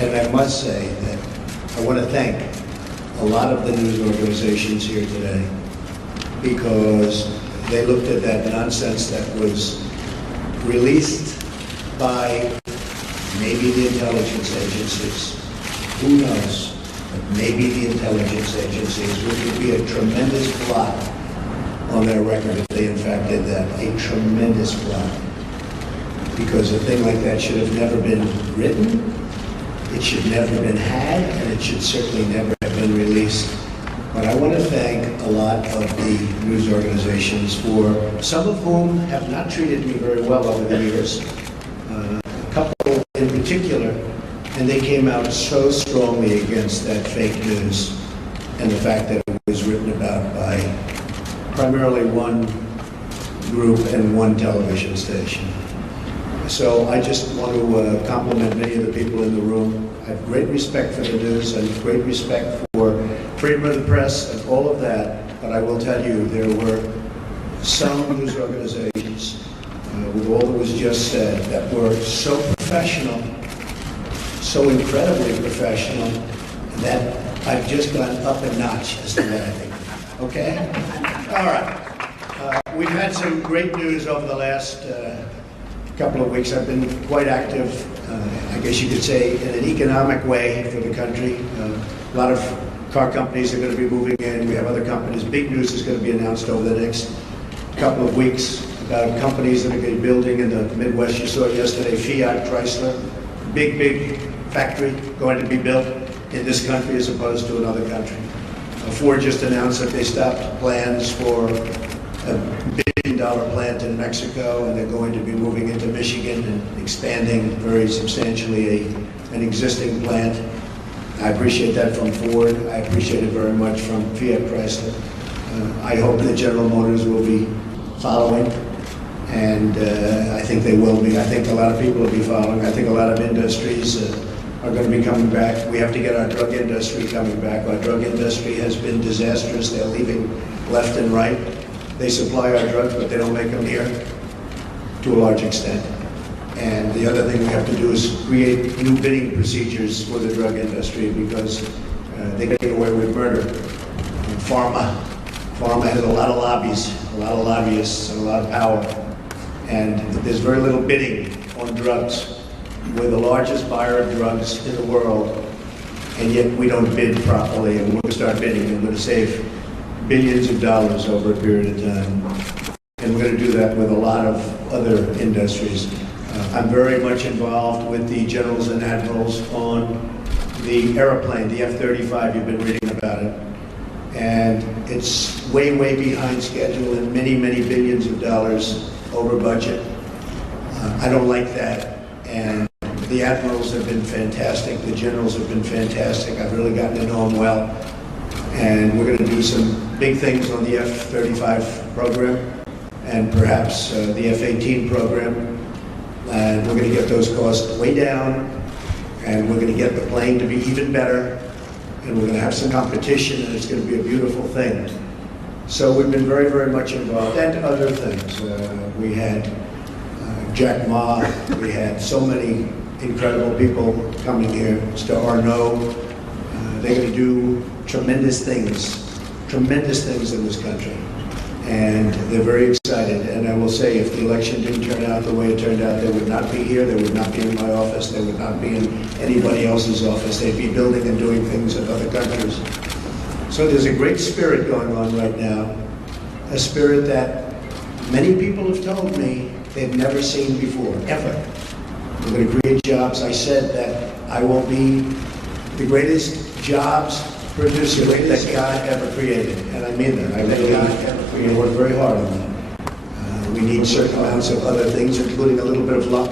And I must say that I want to thank a lot of the news organizations here today, because they looked at that nonsense that was released by maybe the intelligence agencies. Who knows? But maybe the intelligence agencies, which would be a tremendous blot on their record if they in fact did that. A tremendous blot. Because a thing like that should have never been written, it should never have been had, and it should certainly never have been released. But I want to thank a lot of the news organizations, for some of whom have not treated me very well over the years. A couple in particular, and they came out so strongly against that fake news and the fact that it was written about by primarily one group and one television station. So I just want to compliment many of the people in the room. I have great respect for the news and great respect for freedom of the press and all of that, but I will tell you there were some news organizations, with all that was just said, that were so professional, so incredibly professional, that I've just gone up a notch as to what I think. Okay? All right. We've had some great news over the last couple of weeks. I've been quite active, I guess you could say, in an economic way for the country. A lot of car companies are going to be moving in. We have other companies. Big news is going to be announced over the next couple of weeks about companies that are going to be building in the Midwest. You saw it yesterday, Fiat, Chrysler, big factory going to be built in this country as opposed to another country. Ford just announced that they stopped plans for a $1 billion plant in Mexico, and they're going to be moving into Michigan and expanding very substantially an existing plant. I appreciate that from Ford. I appreciate it very much from Fiat Chrysler. I hope that General Motors will be following, and I think they will be. I think a lot of people will be following. I think a lot of industries are going to be coming back. We have to get our drug industry coming back. Our drug industry has been disastrous. They're leaving left and right. They supply our drugs, but they don't make them here to a large extent. And the other thing we have to do is create new bidding procedures for the drug industry, because they get away with murder. Pharma has a lot of lobbies, a lot of lobbyists, and a lot of power. And there's very little bidding on drugs. We're the largest buyer of drugs in the world, and yet we don't bid properly. And we're going to start bidding, and we're going to save billions of dollars over a period of time. And we're going to do that with a lot of other industries. I'm very much involved with the generals and admirals on the airplane, the F-35. You've been reading about it. And it's way behind schedule and many billions of dollars over budget. I don't like that. And the admirals have been fantastic. The generals have been fantastic. I've really gotten to know them well. And we're going to do some big things on the F-35 program and perhaps the F-18 program. And we're going to get those costs way down, and we're going to get the plane to be even better, and we're going to have some competition, and it's going to be a beautiful thing. So we've been very much involved, and other things. We had Jack Ma, we had so many incredible people coming here. Mr. Arnaud, they're going to do tremendous things in this country. And they're very excited. And I will say, if the election didn't turn out the way it turned out, they would not be here, they would not be in my office, they would not be in anybody else's office. They'd be building and doing things in other countries. So there's a great spirit going on right now, a spirit that many people have told me they've never seen before, ever. We're going to create jobs. I said that I will be the greatest jobs producer that God ever created. And I mean that. I really we're going to work very hard on that. We need certain amounts of other things, including a little bit of luck.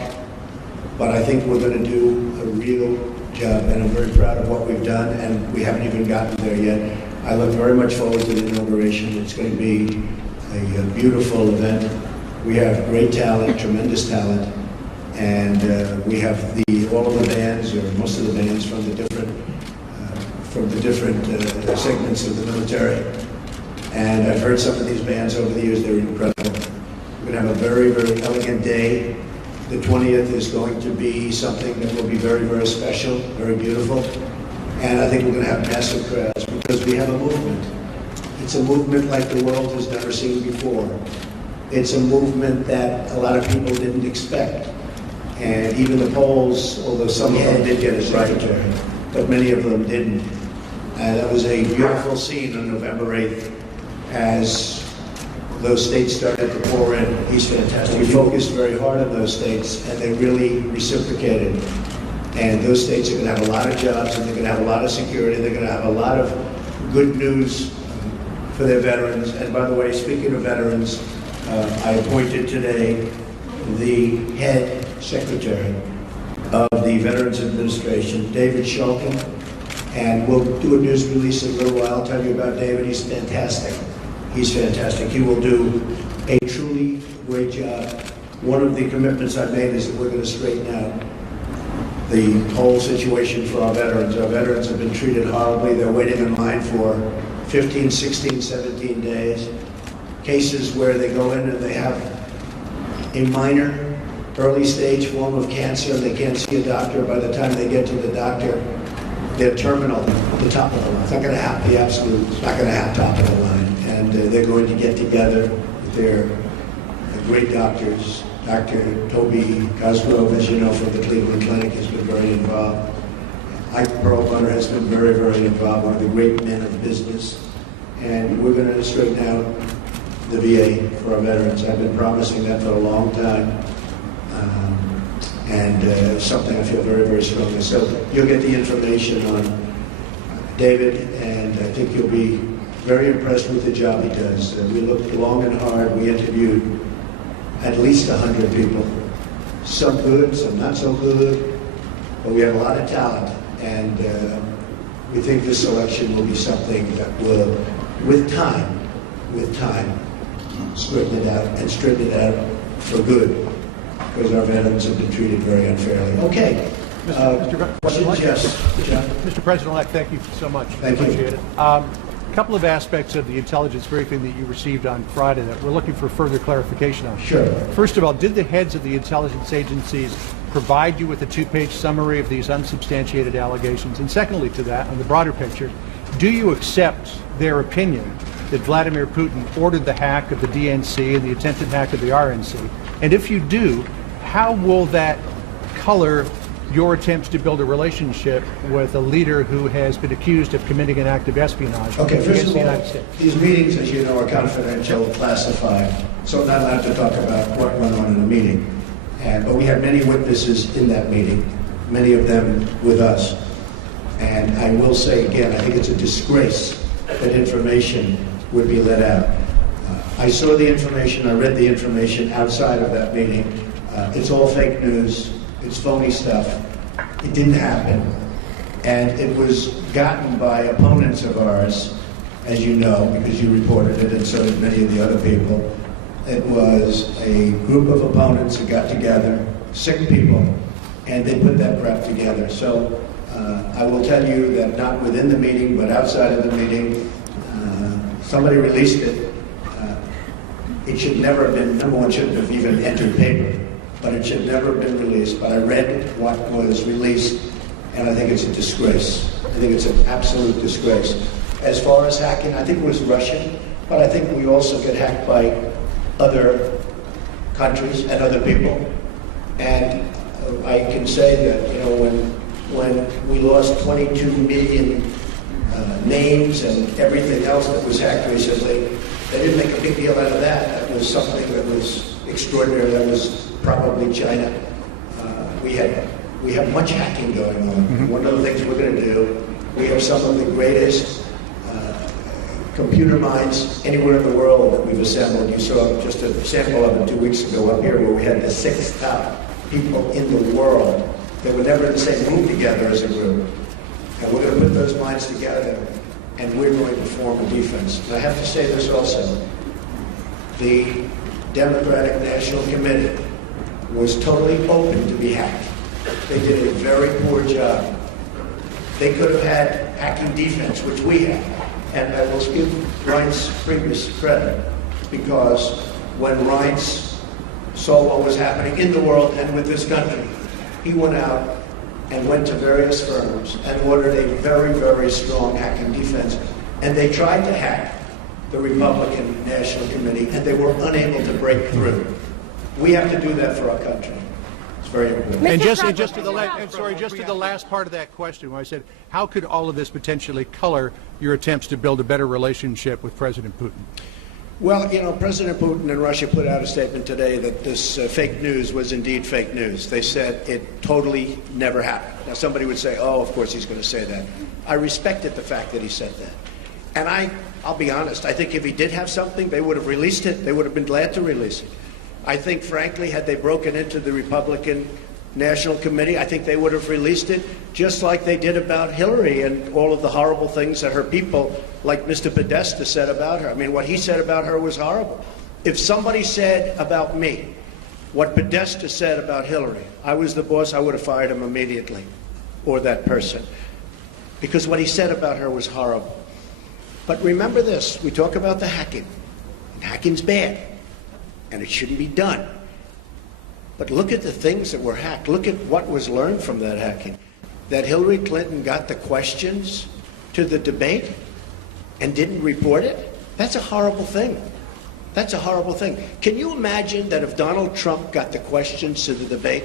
But I think we're going to do a real job, and I'm very proud of what we've done, and we haven't even gotten there yet. I look very much forward to the inauguration. It's going to be a beautiful event. We have great talent, tremendous talent, and we have all of the bands, or most of the bands, from the different segments of the military. And I've heard some of these bands over the years. They're incredible. We're going to have a very elegant day. The 20th is going to be something that will be very, very special, very beautiful. And I think we're going to have massive crowds because we have a movement. It's a movement like the world has never seen before. It's a movement that a lot of people didn't expect. And even the polls, although some of them did get a secretary, but many of them didn't. That was a beautiful scene on November 8th as those states started to pour in. He's fantastic. We focused very hard on those states, and they really reciprocated. And those states are going to have a lot of jobs, and they're going to have a lot of security. They're going to have a lot of good news for their veterans. And by the way, speaking of veterans, I appointed today the head secretary of the Veterans Administration, David Shulkin, and we'll do a news release in a little while. I'll tell you about David. He's fantastic. He's fantastic. He will do a truly great job. One of the commitments I've made is that we're going to straighten out the whole situation for our veterans. Our veterans have been treated horribly. They're waiting in line for 15, 16, 17 days. Cases where they go in and they have a minor, early stage form of cancer and they can't see a doctor. By the time they get to the doctor, they're terminal, the top of the line. It's not going to happen, the absolute, it's not going to happen top of the line. And they're going to get together with their great doctors. Dr. Toby Cosgrove, as you know, from the Cleveland Clinic, has been very involved. Ike Perlmutter has been very, very involved, one of the great men of business. And we're going to straighten out the VA for our veterans. I've been promising that for a long time. And something I feel very, very strongly. So you'll get the information on David, and I think you'll be very impressed with the job he does. We looked long and hard. We interviewed at least 100 people. Some good, some not so good, but we have a lot of talent. And we think this election will be something that will, with time, straighten it out and straighten it out for good. Because our veterans have been treated very unfairly. Okay. Mr. Questions? Yes. John? Mr. President-elect, thank you so much. Thank you. Appreciate it. A couple of aspects of the intelligence briefing that you received on Friday that we're looking for further clarification on. Sure. First of all, did the heads of the intelligence agencies provide you with a two-page summary of these unsubstantiated allegations? And secondly to that, on the broader picture, do you accept their opinion that Vladimir Putin ordered the hack of the DNC and the attempted hack of the RNC? And if you do, how will that color your attempts to build a relationship with a leader who has been accused of committing an act of espionage against the United States? These meetings, as you know, are confidential, classified, so I'm not allowed to talk about what went on in the meeting. But we had many witnesses in that meeting, many of them with us. And I will say again, I think it's a disgrace that information would be let out. I saw the information, I read the information outside of that meeting. It's all fake news. It's phony stuff. It didn't happen. And it was gotten by opponents of ours, as you know, because you reported it and so did many of the other people. It was a group of opponents that got together, sick people, and they put that crap together. So I will tell you that not within the meeting, but outside of the meeting, somebody released it. It should never have been, number one, shouldn't have even entered paper. But it should never have been released. But I read what was released, and I think it's a disgrace. I think it's an absolute disgrace. As far as hacking, I think it was Russian, but I think we also get hacked by other countries and other people. And I can say that, you know, when we lost 22 million names and everything else that was hacked recently, they didn't make a big deal out of that. That was something that was extraordinary. That was probably China. We have much hacking going on. Mm-hmm. One of the things we're going to do, we have some of the greatest computer minds anywhere in the world that we've assembled. You saw just a sample of it 2 weeks ago up here where we had the 6 top people in the world that were never in the same room together as a group. And we're going to put those minds together and we're going to form a defense. And I have to say this also. The Democratic National Committee was totally open to be hacked. They did a very poor job. They could have had hacking defense, which we have. And I will give Reince Priebus credit, because when Reince saw what was happening in the world and with this country, he went out and went to various firms and ordered a very, very strong hacking defense. And they tried to hack the Republican National Committee, and they were unable to break through. We have to do that for our country. It's very important. And just to the last part of that question, when I said, how could all of this potentially color your attempts to build a better relationship with President Putin? Well, you know, President Putin and Russia put out a statement today that this fake news was indeed fake news. They said it totally never happened. Now, somebody would say, oh, of course he's going to say that. I respected the fact that he said that. And I'll be honest, I think if he did have something, they would have released it. They would have been glad to release it. I think, frankly, had they broken into the Republican National Committee, I think they would have released it, just like they did about Hillary and all of the horrible things that her people, like Mr. Podesta, said about her. I mean, what he said about her was horrible. If somebody said about me what Podesta said about Hillary, I was the boss, I would have fired him immediately, or that person, because what he said about her was horrible. But remember this, we talk about the hacking. Hacking's bad, and it shouldn't be done. But look at the things that were hacked. Look at what was learned from that hacking. That Hillary Clinton got the questions to the debate and didn't report it? That's a horrible thing. That's a horrible thing. Can you imagine that if Donald Trump got the questions to the debate,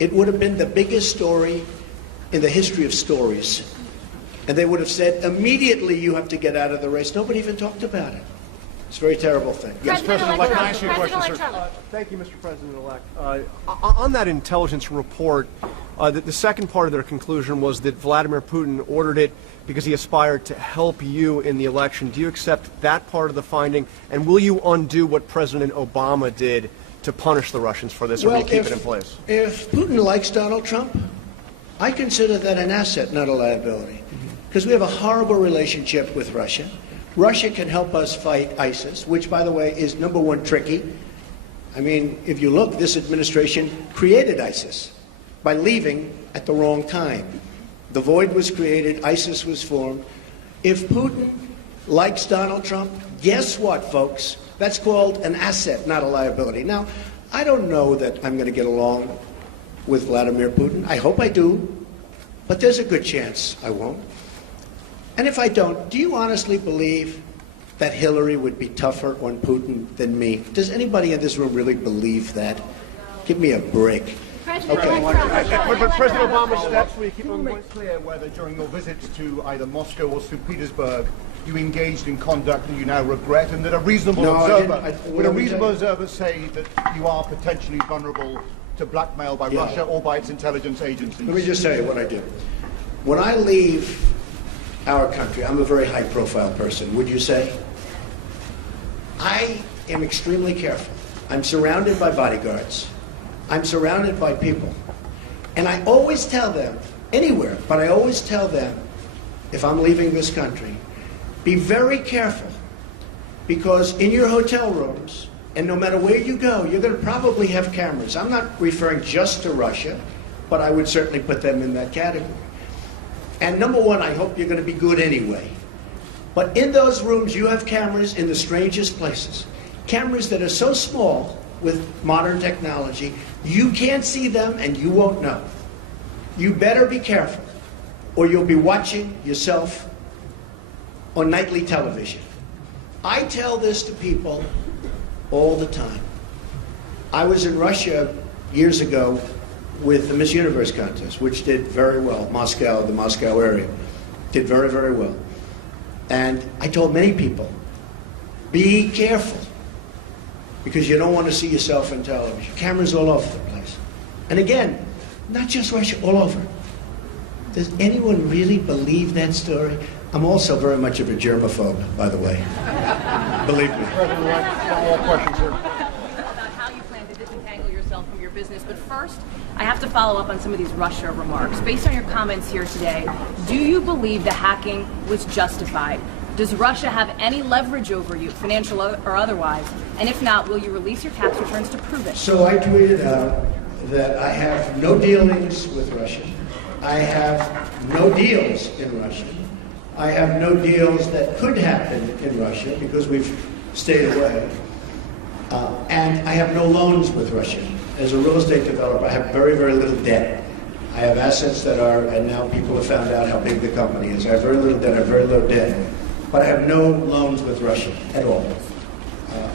it would have been the biggest story in the history of stories. And they would have said, immediately you have to get out of the race. Nobody even talked about it. It's a very terrible thing. Yes, President-elect, can I ask you a question, sir? Thank you, Mr. President-elect. On that intelligence report, the second part of their conclusion was that Vladimir Putin ordered it because he aspired to help you in the election. Do you accept that part of the finding? And will you undo what President Obama did to punish the Russians for this, or will you keep it in place? If Putin likes Donald Trump, I consider that an asset, not a liability. Because we have a horrible relationship with Russia. Russia can help us fight ISIS, which, by the way, is, number one, tricky. I mean, if you look, this administration created ISIS by leaving at the wrong time. The void was created, ISIS was formed. If Putin likes Donald Trump, guess what, folks? That's called an asset, not a liability. Now, I don't know that I'm going to get along with Vladimir Putin. I hope I do, but there's a good chance I won't. And if I don't, do you honestly believe that Hillary would be tougher on Putin than me? Does anybody in this room really believe that? Give me a break. But President Obama's steps, will you keep Can you make clear whether during your visits to either Moscow or St. Petersburg you engaged in conduct that you now regret, and that a reasonable observer say that you are potentially vulnerable to blackmail by Russia or by its intelligence agencies? Let me just tell you what I do. When I leave our country, I'm a very high-profile person, would you say? I am extremely careful. I'm surrounded by bodyguards. I'm surrounded by people. And I always tell them, anywhere, but I always tell them, if I'm leaving this country, be very careful, because in your hotel rooms, and no matter where you go, you're going to probably have cameras. I'm not referring just to Russia, but I would certainly put them in that category. And number one, I hope you're going to be good anyway. But in those rooms, you have cameras in the strangest places. Cameras that are so small with modern technology, you can't see them and you won't know. You better be careful, or you'll be watching yourself on nightly television. I tell this to people all the time. I was in Russia years ago with the Miss Universe contest, which did very well. Moscow, the Moscow area, did very, very well. And I told many people, be careful, because you don't want to see yourself on television. Cameras all over the place. And again, not just Russia, all over. Does anyone really believe that story? I'm also very much of a germaphobe, by the way. Believe me. One more question, sir. About how you plan to disentangle yourself from your business. But first, I have to follow up on some of these Russia remarks. Based on your comments here today, do you believe the hacking was justified? Does Russia have any leverage over you, financial or otherwise? And if not, will you release your tax returns to prove it? So I tweeted out that I have no dealings with Russia. I have no deals in Russia. I have no deals that could happen in Russia because we've stayed away. And I have no loans with Russia. As a real estate developer, I have very, very little debt. I have assets that are, and now people have found out how big the company is. I have very little debt, I have very low debt, but I have no loans with Russia at all.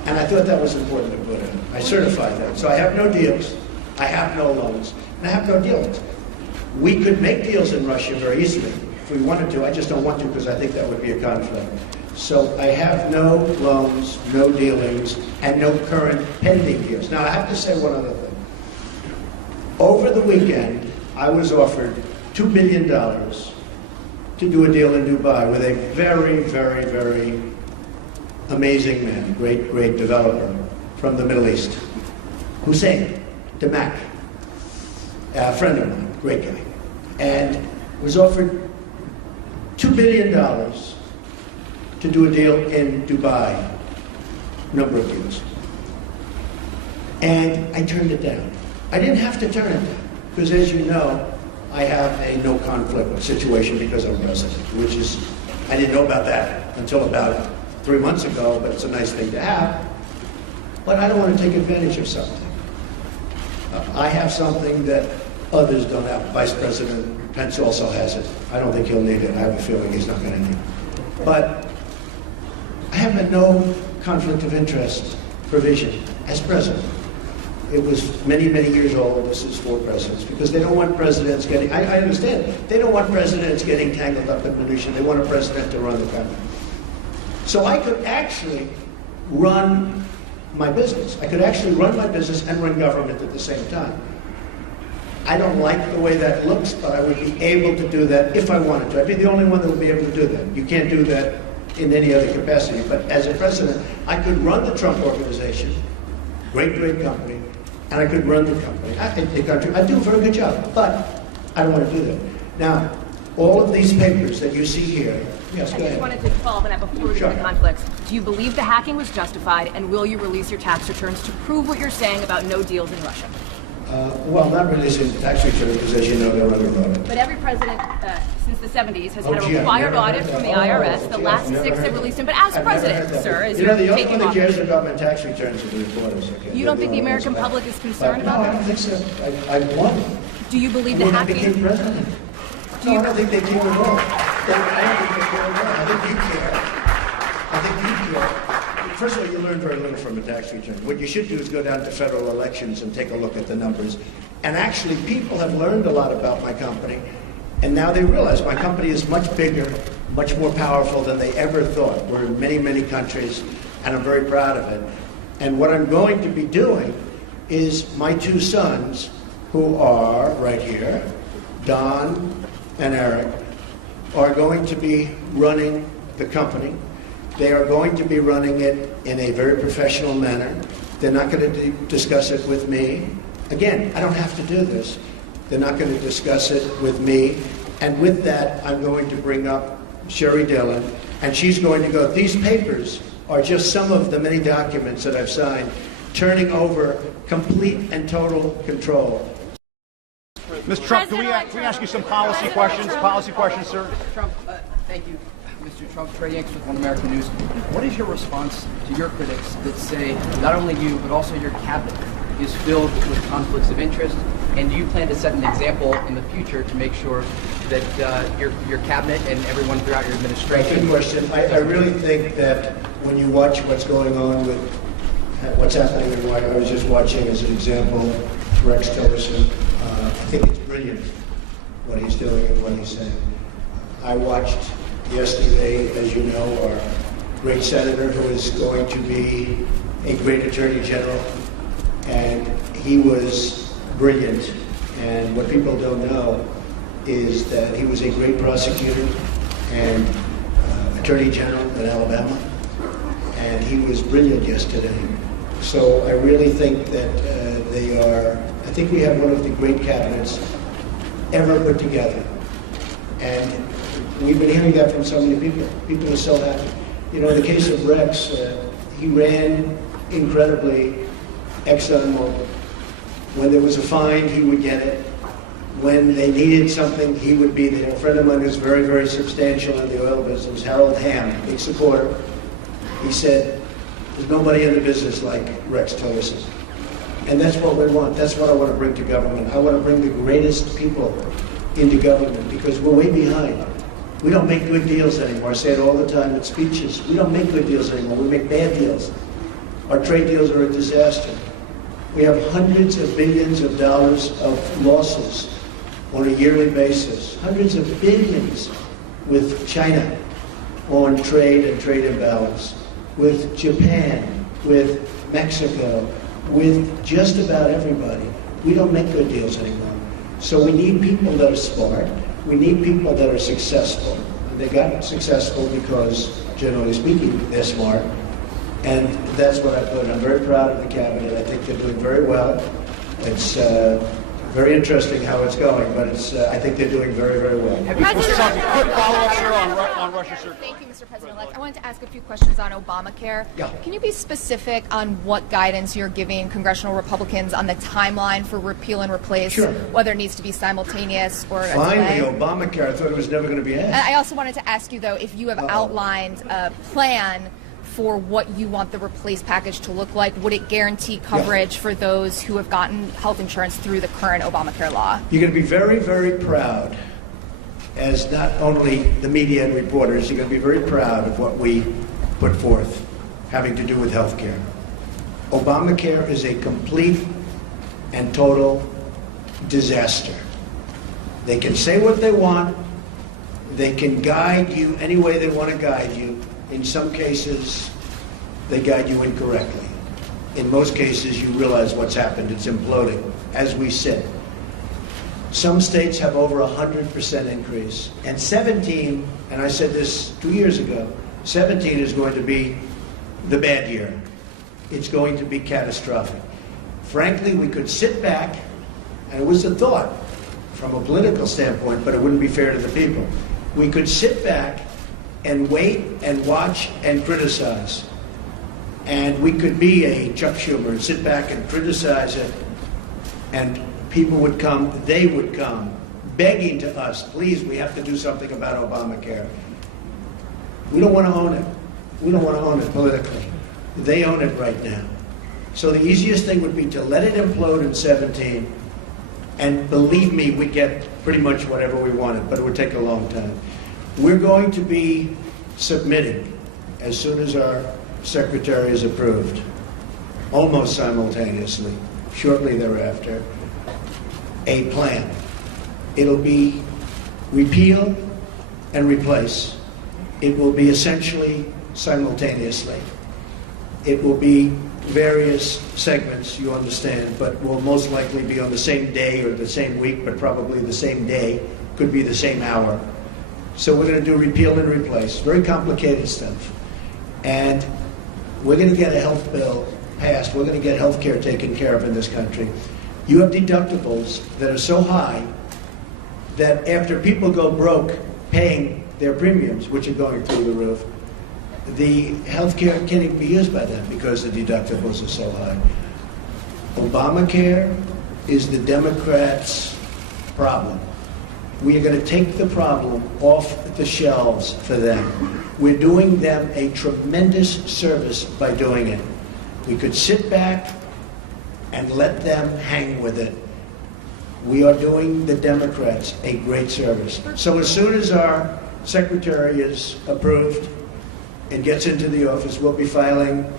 And I thought that was important to put in. I certified that. So I have no deals, I have no loans, and I have no dealings. We could make deals in Russia very easily if we wanted to. I just don't want to because I think that would be a conflict. So I have no loans, no dealings, and no current pending deals. Now I have to say one other thing. Over the weekend, I was offered $2 billion to do a deal in Dubai with a very, very, very amazing man, great, great developer from the Middle East, Hussein Damak, a friend of mine, great guy, and was offered $2 billion to do a deal in Dubai, number of deals. And I turned it down. I didn't have to turn it down, because as you know, I have a no conflict situation because I'm president, which is, I didn't know about that until about 3 months ago, but it's a nice thing to have. But I don't want to take advantage of something. I have something that others don't have. Vice President Pence also has it. I don't think he'll need it. I have a feeling he's not going to need it. But I have no conflict of interest provision as president. It was many, many years old. This is for presidents, because they don't want presidents getting, I understand, they don't want presidents getting tangled up in minutia. They want a president to run the country. So I could actually run my business. I could actually run my business and run government at the same time. I don't like the way that looks, but I would be able to do that if I wanted to. I'd be the only one that would be able to do that. You can't do that in any other capacity. But as a president, I could run the Trump Organization, great, great company, and I could run the company. I think the country, I do a very good job, but I don't want to do that. Now, all of these papers that you see here, yes, go I just ahead. wanted to follow up on that before we Sure. get to conflicts. Do you believe the hacking was justified, and will you release your tax returns to prove what you're saying about no deals in Russia? Well, not releasing tax returns, because as you know, they're under audit. But every president since the 70s has had Oh, a gee, I've required never audit heard from the that. IRS. The Gee, last I've never 6 heard have that. released them. But as I've never heard president, that. sir, as You know, you're the only taking one that cares office, about my tax returns are the reporters. Okay? you don't think the They're American the ones public is that- concerned No, about I don't that? think so. I won. Do you believe When the I became hacking? president. No, I don't think they care at all. I don't think they care at all. I think you care. I think you care. First of all, you learn very little from a tax return. What you should do is go down to federal elections and take a look at the numbers. And actually, people have learned a lot about my company, and now they realize my company is much bigger, much more powerful than they ever thought. We're in many, many countries, and I'm very proud of it. And what I'm going to be doing is my 2 sons, who are right here, Don and Eric, are going to be running the company. They are going to be running it in a very professional manner. They're not going to discuss it with me. Again, I don't have to do this. They're not going to discuss it with me. And with that, I'm going to bring up Sherry Dillon, and she's going to go, these papers are just some of the many documents that I've signed, turning over complete and total control. Mr. Trump, can we ask you some policy questions? Policy questions, sir. Trump, thank you, Mr. Trump. Trey Yanks with One American News. What is your response to your critics that say not only you, but also your cabinet is filled with conflicts of interest? And do you plan to set an example in the future to make sure that your cabinet and everyone throughout your administration? Good question. I really think that when you watch what's going on with what's happening in Hawaii, I was just watching as an example Rex Tillerson. I think it's brilliant what he's doing and what he's saying. I watched yesterday, as you know, our great senator who is going to be a great attorney general, and he was brilliant. And what people don't know is that he was a great prosecutor and attorney general in Alabama, and he was brilliant yesterday. So I really think that they are, I think we have one of the great cabinets ever put together. And we've been hearing that from so many people. People are so happy. You know, in the case of Rex, he ran incredibly ExxonMobil. When there was a fine, he would get it. When they needed something, he would be there. A friend of mine who's very, very substantial in the oil business, Harold Hamm, big supporter, he said, There's nobody in the business like Rex Tillerson. And that's what we want. That's what I want to bring to government. I want to bring the greatest people into government because we're way behind. We don't make good deals anymore. I say it all the time in speeches. We don't make good deals anymore. We make bad deals. Our trade deals are a disaster. We have hundreds of billions of dollars of losses on a yearly basis. Hundreds of billions with China on trade and trade imbalance, with Japan, with Mexico, with just about everybody. We don't make good deals anymore. So we need people that are smart. We need people that are successful. And they got successful because, generally speaking, they're smart. And that's what I put. I'm very proud of the cabinet. I think they're doing very well. It's very interesting how it's going, but I think they're doing very, very well. Quick follow-up, sir, on Russia, sir. Thank you, Mr. President-elect. I wanted to ask a few questions on Obamacare. Yeah. Can you be specific on what guidance you're giving congressional Republicans on the timeline for repeal and replace, Sure. whether it needs to be simultaneous or a Finally, delay? Obamacare. I thought it was never going to be And asked. I also wanted to ask you, though, if you have outlined a plan for what you want the replace package to look like. Would it guarantee coverage for those who have gotten health insurance through the current Obamacare law? You're going to be very, very proud, as not only the media and reporters, you're going to be very proud of what we put forth having to do with health care. Obamacare is a complete and total disaster. They can say what they want. They can guide you any way they want to guide you. In some cases, they guide you incorrectly. In most cases, you realize what's happened. It's imploding as we sit. Some states have over 100% increase. And 17, and I said this 2 years ago, 17 is going to be the bad year. It's going to be catastrophic. Frankly, we could sit back, and it was a thought from a political standpoint, but it wouldn't be fair to the people. We could sit back and wait and watch and criticize. And we could be a Chuck Schumer and sit back and criticize it, and people would come, they would come, begging to us, please, we have to do something about Obamacare. We don't want to own it. We don't want to own it politically. They own it right now. So the easiest thing would be to let it implode in 17, and believe me, we get pretty much whatever we wanted, but it would take a long time. We're going to be submitting, as soon as our secretary is approved, almost simultaneously, shortly thereafter, a plan. It'll be repeal and replace. It will be essentially simultaneously. It will be various segments, you understand, but will most likely be on the same day or the same week, but probably the same day, could be the same hour. So we're going to do repeal and replace, very complicated stuff. And we're going to get a health bill passed. We're going to get health care taken care of in this country. You have deductibles that are so high that after people go broke paying their premiums, which are going through the roof, the health care can't even be used by them because the deductibles are so high. Obamacare is the Democrats' problem. We are going to take the problem off the shelves for them. We're doing them a tremendous service by doing it. We could sit back and let them hang with it. We are doing the Democrats a great service. So as soon as our secretary is approved and gets into the office, we'll be filing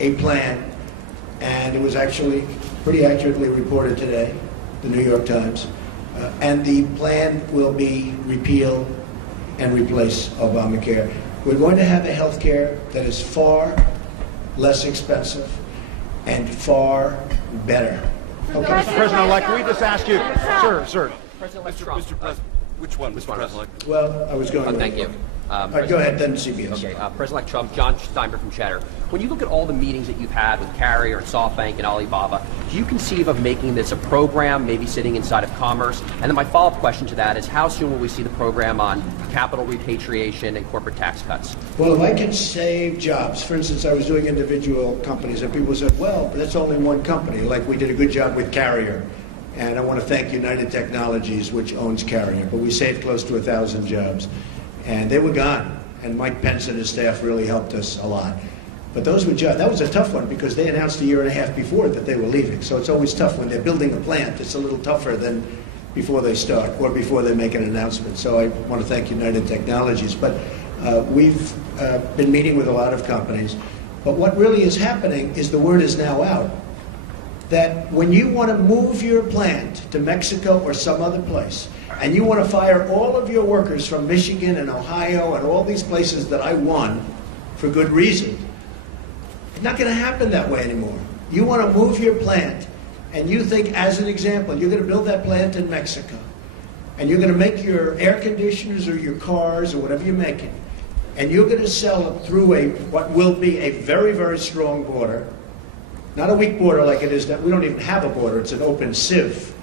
a plan. And it was actually pretty accurately reported today, the New York Times. And the plan will be repeal and replace Obamacare. We're going to have a health care that is far less expensive and far better. Okay, Mr. President-elect, can we just ask you, sir. President-elect Trump. Mr. President, which one, Mr. President? Well, I was going with Thank you. All right, go ahead, then CBS. Okay, President-elect Trump, John Steinberg from Cheddar. When you look at all the meetings that you've had with Carrier and SoftBank and Alibaba, do you conceive of making this a program, maybe sitting inside of Commerce? And then my follow-up question to that is, how soon will we see the program on capital repatriation and corporate tax cuts? Well, if I can save jobs, for instance, I was doing individual companies, and people said, well, but that's only one company, like we did a good job with Carrier. And I want to thank United Technologies, which owns Carrier, but we saved close to 1,000 jobs. And they were gone. And Mike Pence and his staff really helped us a lot. But those were that was a tough one because they announced a year and a half before that they were leaving. So it's always tough when they're building a plant. It's a little tougher than before they start or before they make an announcement. So I want to thank United Technologies. But we've been meeting with a lot of companies. But what really is happening is the word is now out that when you want to move your plant to Mexico or some other place, and you want to fire all of your workers from Michigan and Ohio and all these places that I won for good reason, it's not going to happen that way anymore. You want to move your plant, and you think, as an example, you're going to build that plant in Mexico, and you're going to make your air conditioners or your cars or whatever you're making, and you're going to sell it through what will be a very, very strong border, not a weak border like it is now. We don't even have a border. It's an open sieve.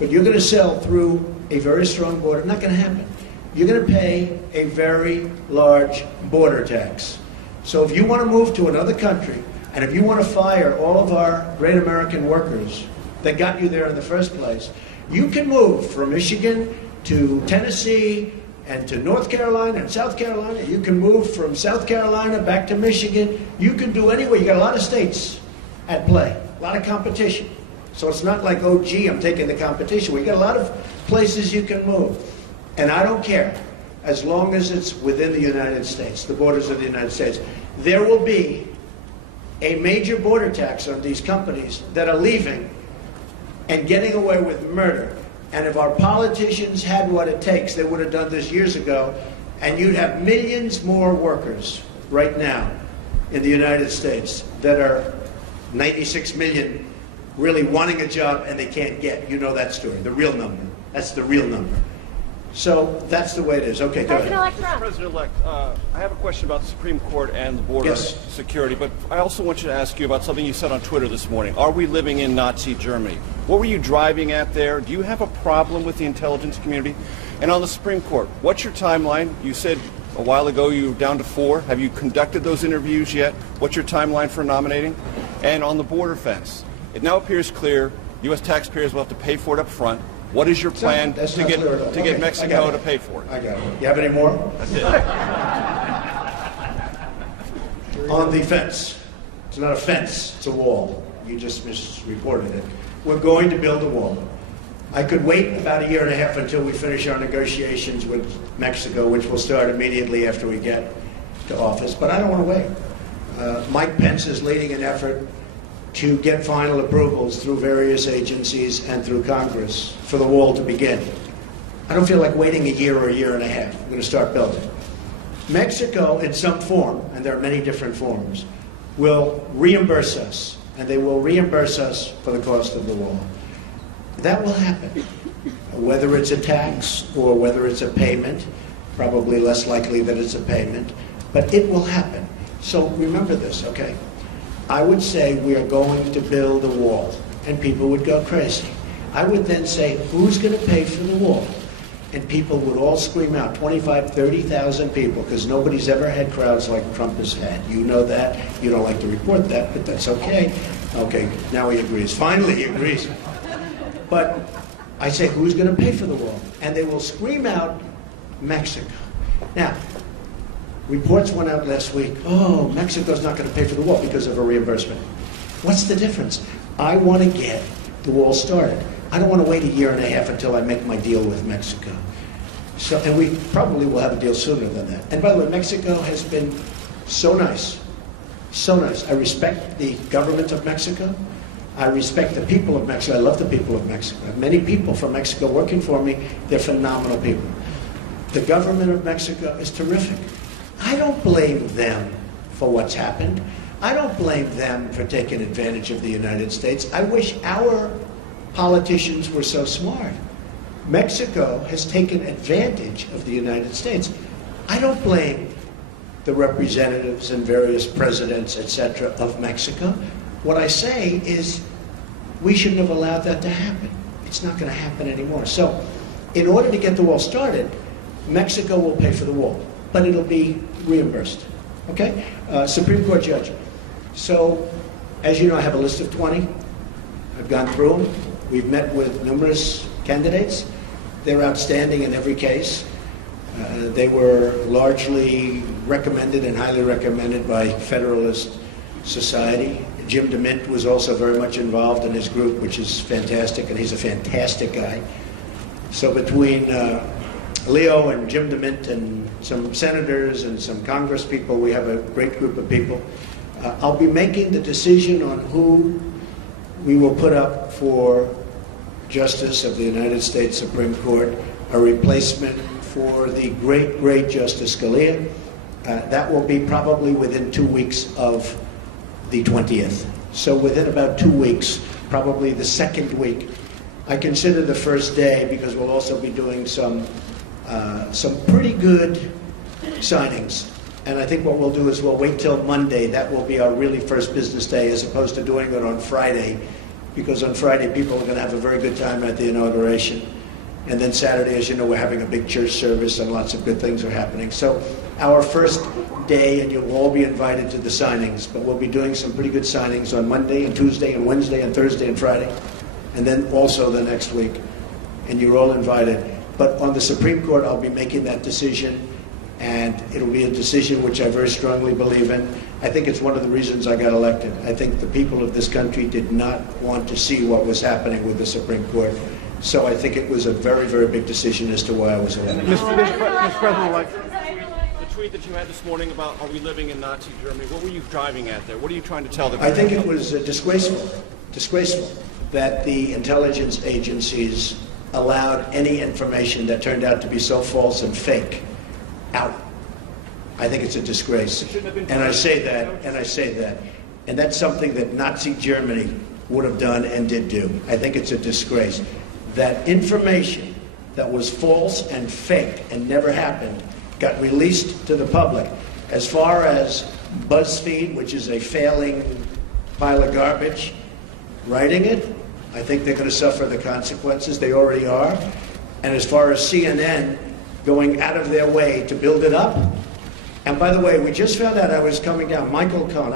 But you're going to sell through a very strong border. Not going to happen. You're going to pay a very large border tax. So if you want to move to another country, and if you want to fire all of our great American workers that got you there in the first place, you can move from Michigan to Tennessee and to North Carolina and South Carolina. You can move from South Carolina back to Michigan. You can do anywhere. You got a lot of states at play, a lot of competition. So it's not like, oh, gee, I'm taking the competition. We got a lot of places you can move. And I don't care, as long as it's within the United States, the borders of the United States. There will be a major border tax on these companies that are leaving and getting away with murder. And if our politicians had what it takes, they would have done this years ago, and you'd have millions more workers right now in the United States that are 96 million really wanting a job and they can't get. You know that story, the real number. That's the real number. So that's the way it is. Okay, go ahead. President-elect, I have a question about the Supreme Court and the border Yes. security, but I also want you to ask you about something you said on Twitter this morning. Are we living in Nazi Germany? What were you driving at there? Do you have a problem with the intelligence community? And on the Supreme Court, what's your timeline? You said a while ago you were down to 4. Have you conducted those interviews yet? What's your timeline for nominating? And on the border fence, it now appears clear U.S. taxpayers will have to pay for it up front. What is your plan to get Mexico to pay for it? I got it. You have any more? That's it. On the fence. It's not a fence, it's a wall. You just misreported it. We're going to build a wall. I could wait about a year and a half until we finish our negotiations with Mexico, which will start immediately after we get to office, but I don't want to wait. Mike Pence is leading an effort to get final approvals through various agencies and through Congress for the wall to begin. I don't feel like waiting a year or a year and a half. I'm going to start building. Mexico, in some form, and there are many different forms, will reimburse us, and they will reimburse us for the cost of the wall. That will happen. Whether it's a tax or whether it's a payment, probably less likely that it's a payment, but it will happen. So remember this, okay? I would say we are going to build a wall, and people would go crazy. I would then say, who's going to pay for the wall? And people would all scream out, 25, 30,000 people, because nobody's ever had crowds like Trump has had. You know that. You don't like to report that, but that's okay. Okay, now he agrees. Finally, he agrees. But I say, who's going to pay for the wall? And they will scream out, Mexico. Now, reports went out last week, oh, Mexico's not going to pay for the wall because of a reimbursement. What's the difference? I want to get the wall started. I don't want to wait a year and a half until I make my deal with Mexico. So, and we probably will have a deal sooner than that. And by the way, Mexico has been so nice. So nice. I respect the government of Mexico. I respect the people of Mexico. I love the people of Mexico. I have many people from Mexico working for me. They're phenomenal people. The government of Mexico is terrific. I don't blame them for what's happened. I don't blame them for taking advantage of the United States. I wish our politicians were so smart. Mexico has taken advantage of the United States. I don't blame the representatives and various presidents, etc., of Mexico. What I say is we shouldn't have allowed that to happen. It's not going to happen anymore. So in order to get the wall started, Mexico will pay for the wall, but it'll be reimbursed. Okay? Supreme Court judge. So, as you know, I have a list of 20. I've gone through them. We've met with numerous candidates. They're outstanding in every case. They were largely recommended and highly recommended by Federalist Society. Jim DeMint was also very much involved in his group, which is fantastic, and he's a fantastic guy. So between Leo and Jim DeMint and some senators and some Congress people, we have a great group of people. I'll be making the decision on who we will put up for Justice of the United States Supreme Court, a replacement for the great, great Justice Scalia. That will be probably within 2 weeks of the 20th. So within about 2 weeks, probably the second week. I consider the first day because we'll also be doing some pretty good signings. And I think what we'll do is we'll wait till Monday. That will be our really first business day as opposed to doing it on Friday, because on Friday people are going to have a very good time at the inauguration. And then Saturday, as you know, we're having a big church service and lots of good things are happening. So our first day, and you'll all be invited to the signings, but we'll be doing some pretty good signings on Monday and Tuesday and Wednesday and Thursday and Friday, and then also the next week. And you're all invited. But on the Supreme Court, I'll be making that decision, and it'll be a decision which I very strongly believe in. I think it's one of the reasons I got elected. I think the people of this country did not want to see what was happening with the Supreme Court. So I think it was a very, very big decision as to why I was elected. Mr. President-elect. The tweet that you had this morning about are we living in Nazi Germany, what were you driving at there? What are you trying to tell the people? I think it was disgraceful that the intelligence agencies allowed any information that turned out to be so false and fake out. I think it's a disgrace. And I say that, and that's something that Nazi Germany would have done and did do. I think it's a disgrace. That information that was false and fake and never happened got released to the public. As far as BuzzFeed, which is a failing pile of garbage, writing it, I think they're going to suffer the consequences. They already are. And as far as CNN going out of their way to build it up, and by the way, we just found out I was coming down. Michael Cohen,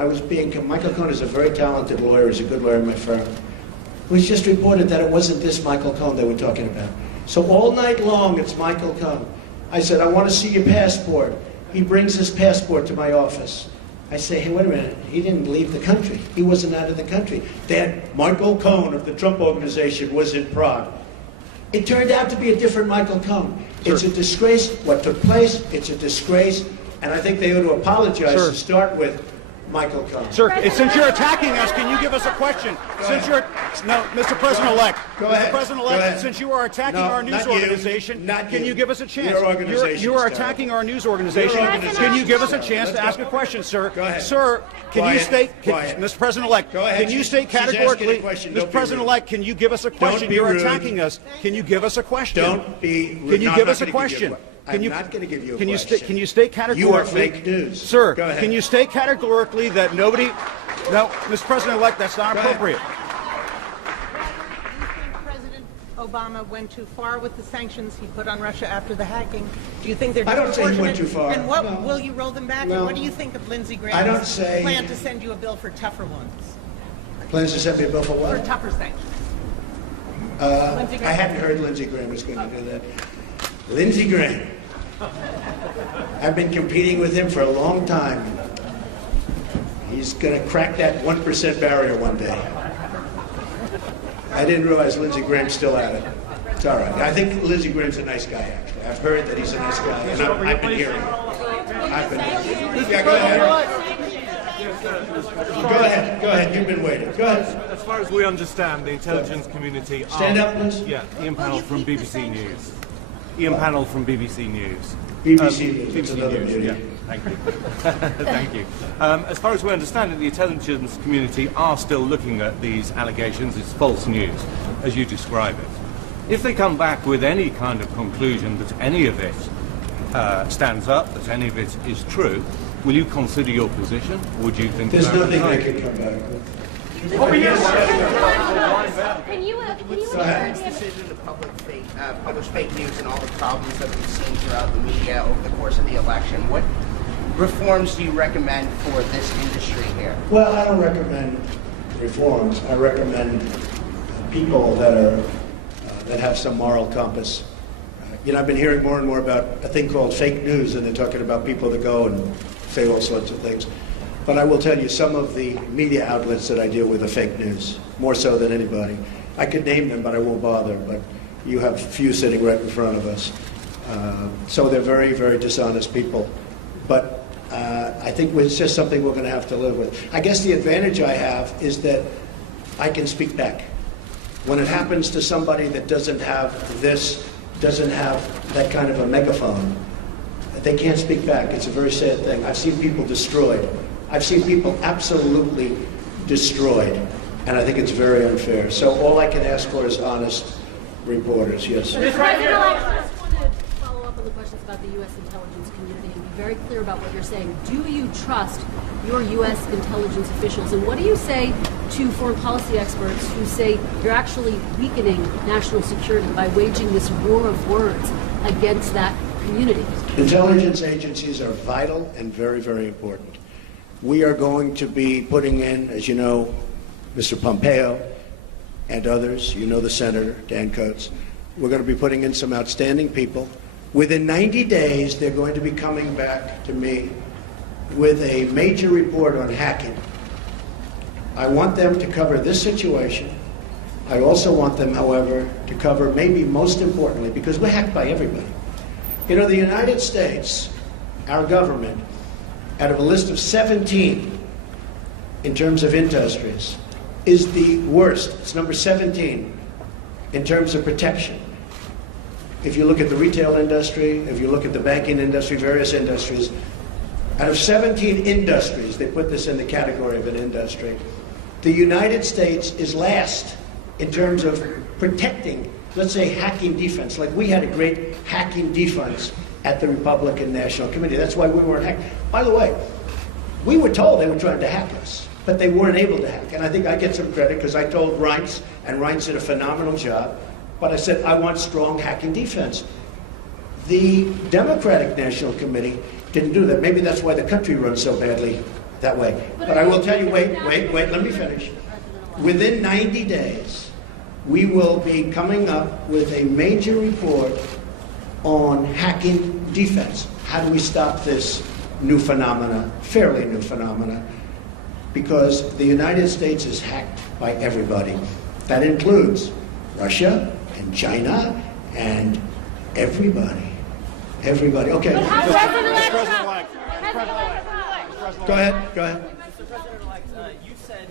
Michael Cohen is a very talented lawyer. He's a good lawyer in my firm. It was just reported that it wasn't this Michael Cohen they were talking about. So all night long, it's Michael Cohen. I said, I want to see your passport. He brings his passport to my office. I say, hey, wait a minute. He didn't leave the country. He wasn't out of the country. That Michael Cohen of the Trump Organization was in Prague. It turned out to be a different Michael Cohen. It's a disgrace what took place. It's a disgrace. And I think they ought to apologize to start with Michael Cohen. Sir, since you're attacking us, can you give us a question? Mr. President-elect. Go ahead. Mr. President-elect, since you are attacking our news organization, can you give us a chance? Your organization. You are attacking our news organization. Can you give us a chance to ask a question, sir? Go ahead. Sir, can you state, Quiet. Mr. President-elect, Go ahead. can you state She's asking categorically, a question. Mr. President-elect, can you give us a question? Don't be You're rude. attacking us. Can you give us a question? Don't be rude. Can you No, give I'm us a not gonna give you question? I'm not going to give you a Can question. can you state categorically? You are fake news. Sir, Go ahead. can you state categorically that nobody... No, Mr. President-elect, that's not appropriate. Do you think President Obama went too far with the sanctions he put on Russia after the hacking? Do you think they're I don't say he disproportionate? went too far. And what No. will you roll them back? No. And what do you think of Lindsey I don't Graham's say- plan to send you a bill for tougher ones, Plans to send me a bill for for what? tougher sanctions? Lindsey I Graham. hadn't heard Lindsey Graham was going to do that. Lindsey Graham. I've been competing with him for a long time. He's going to crack that 1% barrier one day. I didn't realize Lindsey Graham's still at it. It's all right. I think Lindsey Graham's a nice guy, actually. I've heard that he's a nice guy, and I've been hearing it. Yeah, go ahead. Go ahead. You've been waiting. Go ahead. As far as we understand, the intelligence community are... Stand up, please. Yeah, Ian Pannell from BBC News. Ian Pannell from BBC News. BBC News. It's BBC another News, beauty. yeah. Thank you. Thank you. As far as we understand it, the intelligence community are still looking at these allegations. It's false news, as you describe it. If they come back with any kind of conclusion that any of it stands up, that any of it is true, will you consider your position? Would you think There's about nothing I resigning? can come back with. Can you This decision to publish fake news and all the problems that we've seen throughout the media over the course of the election, what reforms do you recommend for this industry here? Well, I don't recommend reforms. I recommend people that are that have some moral compass. I've been hearing more and more about a thing called fake news, and they're talking about people that go and say all sorts of things. But I will tell you, some of the media outlets that I deal with are fake news, more so than anybody. I could name them, but I won't bother. But you have a few sitting right in front of us. So they're very, very dishonest people. But I think it's just something we're going to have to live with. I guess the advantage I have is that I can speak back. When it happens to somebody that doesn't have that kind of a megaphone, they can't speak back. It's a very sad thing. I've seen people destroyed. I've seen people absolutely destroyed. And I think it's very unfair. So all I can ask for is honest reporters. Yes. Mr. President, I just want to follow up on the questions about the U.S. intelligence community and be very clear about what you're saying. Do you trust your U.S. intelligence officials? And what do you say to foreign policy experts who say you're actually weakening national security by waging this war of words against that community? Intelligence agencies are vital and very, very important. We are going to be putting in, as you know, Mr. Pompeo and others, you know the Senator, Dan Coates, we're going to be putting in some outstanding people. Within 90 days, they're going to be coming back to me with a major report on hacking. I want them to cover this situation. I also want them, however, to cover maybe most importantly, because we're hacked by everybody. You know, the United States, our government, out of a list of 17 in terms of industries, is the worst. It's number 17 in terms of protection. If you look at the retail industry, if you look at the banking industry, various industries, out of 17 industries, they put this in the category of an industry, the United States is last in terms of protecting, let's say, hacking defense. Like we had a great hacking defense at the Republican National Committee. That's why we weren't hacked. By the way, we were told they were trying to hack us, but they weren't able to hack. And I think I get some credit because I told Reince, and Reince did a phenomenal job, but I said, I want strong hacking defense. The Democratic National Committee didn't do that. Maybe that's why the country runs so badly that way. But I will tell you, wait, let me finish. Within 90 days, we will be coming up with a major report on hacking defense. How do we stop this new phenomena, fairly new phenomena? Because the United States is hacked by everybody. That includes Russia and China and everybody. Everybody. Okay. Go ahead. Mr. President-elect, you said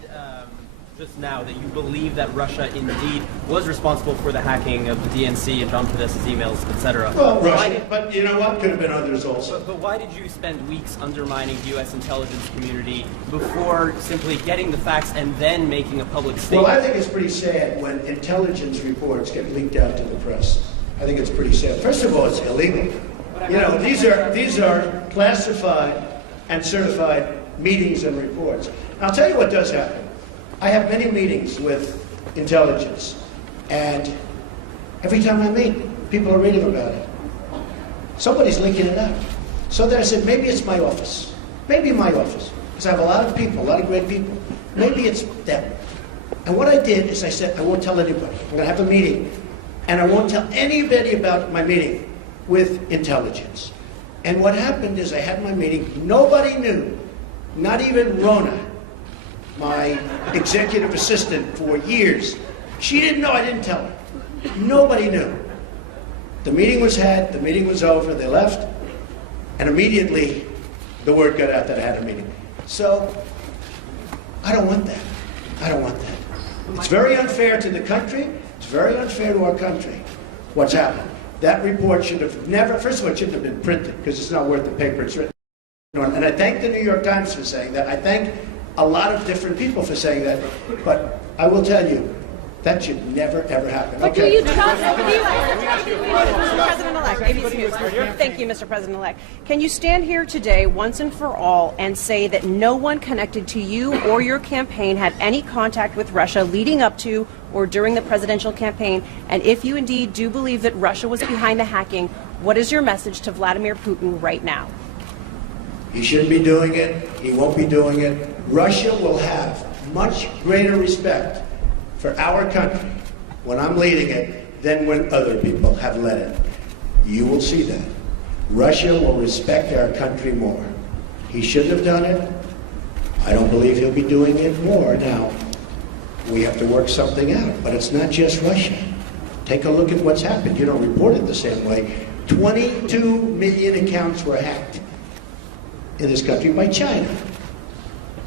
just now that you believe that Russia indeed was responsible for the hacking of the DNC and John Podesta's emails, etc. Well, Russia, but you know what? Could have been others also. But why did you spend weeks undermining the U.S. intelligence community before simply getting the facts and then making a public statement? Well, I think it's pretty sad when intelligence reports get leaked out to the press. I think it's pretty sad. First of all, it's illegal. You know, these are classified and certified meetings and reports. I'll tell you what does happen. I have many meetings with intelligence, and every time I meet, people are reading about it. Somebody's leaking it out. So then I said, maybe it's my office. Maybe my office. Because I have a lot of people, a lot of great people. Maybe it's them. And what I did is I said, I won't tell anybody. I'm going to have a meeting, and I won't tell anybody about my meeting with intelligence. And what happened is I had my meeting. Nobody knew, not even Rona, my executive assistant for years. She didn't know, I didn't tell her. Nobody knew. The meeting was had, the meeting was over, they left, and immediately the word got out that I had a meeting. So, I don't want that. I don't want that. It's very unfair to the country, it's very unfair to our country, what's happened. That report should have never, first of all, it shouldn't have been printed, because it's not worth the paper it's written on. And I thank the New York Times for saying that. I thank a lot of different people for saying that, but I will tell you, that should never, ever happen. But okay. do you trust Mr. President-elect? ABC News. Thank you, Mr. President-elect. Can you stand here today, once and for all, and say that no one connected to you or your campaign had any contact with Russia leading up to or during the presidential campaign? And if you indeed do believe that Russia was behind the hacking, what is your message to Vladimir Putin right now? He shouldn't be doing it. He won't be doing it. Russia will have much greater respect for our country when I'm leading it than when other people have led it. you will see that. Russia will respect our country more. He shouldn't have done it. I don't believe he'll be doing it more. Now, we have to work something out, but it's not just Russia. Take a look at what's happened. You don't report it the same way. 22 million accounts were hacked in this country by China.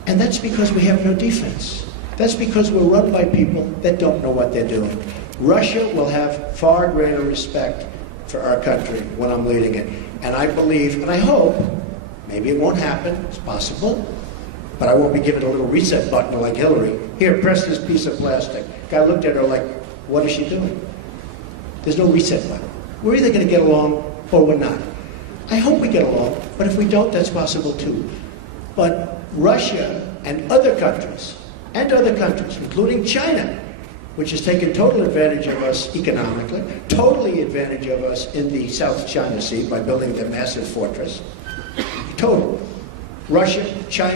And that's because we have no defense. That's because we're run by people that don't know what they're doing. Russia will have far greater respect for our country when I'm leading it. And I believe, and I hope, maybe it won't happen, it's possible, but I won't be given a little reset button like Hillary. Here, press this piece of plastic. Guy looked at her like, what is she doing? There's no reset button. We're either going to get along or we're not. I hope we get along, but if we don't, that's possible too. But Russia and other countries, including China, which has taken total advantage of us economically, totally advantage of us in the South China Sea by building their massive fortress. Total. Russia, China.